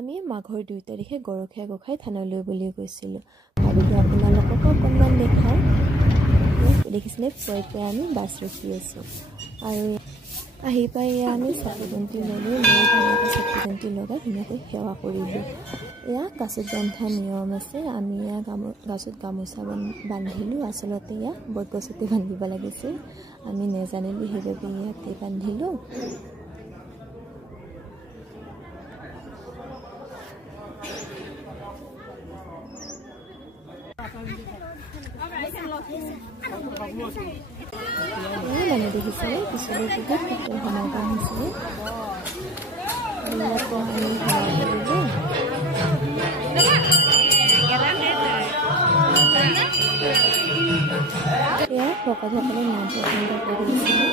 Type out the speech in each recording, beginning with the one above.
আমি মাঘৰ 2 তাৰিখে গৰখীয়া গোসাঁই থানলৈ বুলি গৈছিলোঁ। ভাবিলোঁ আপোনালোকক অকণমান দেখাওঁ। দেখিছিলে পুৱাই আমি বাছ ৰখি আছোঁ আৰু আহি পাই আমি চাকি বন্তি ল'লোঁ। লৈ ধুনীয়াকৈ চাকি বন্তি লগাই ধুনীয়াকৈ সেৱা কৰিলোঁ। এয়া গাছত বন্ধা নিয়ম আছে। আমি গাছত গামোচা বান্ধিলোঁ। আচলতে এয়া বটগছতে বান্ধিব লাগিছিল, আমি নেজানিলোঁ, সেইবাবে ইয়াতে বান্ধিলোঁ। মানে দেখিছিলে পিছলৈ বহুত কুকুৰ সমাগম হৈছিলে। এয়া ভকতসকলে নাম প্ৰসংগ কৰিছিলে।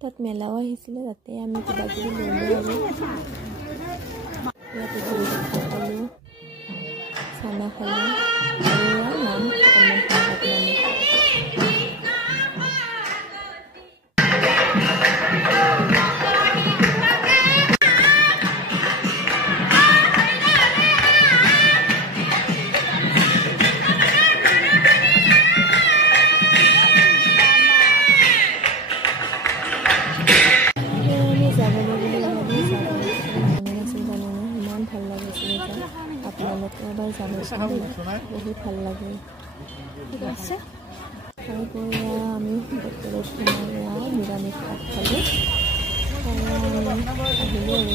তাত মেলাও আহিছিলে, তাতে আমি কিবা কিবি ল'লোঁ আৰু ইয়াতে খালোঁ, চানা খালোঁ আৰু নাম আপোনালোকে এবাৰ যাবচোন, বহুত ভাল লাগে। ঠিক আছে, তাৰপৰা আমি হোটেলত সোমাই নিৰামিষ ভাত খালোঁ। আহিলোঁ আৰু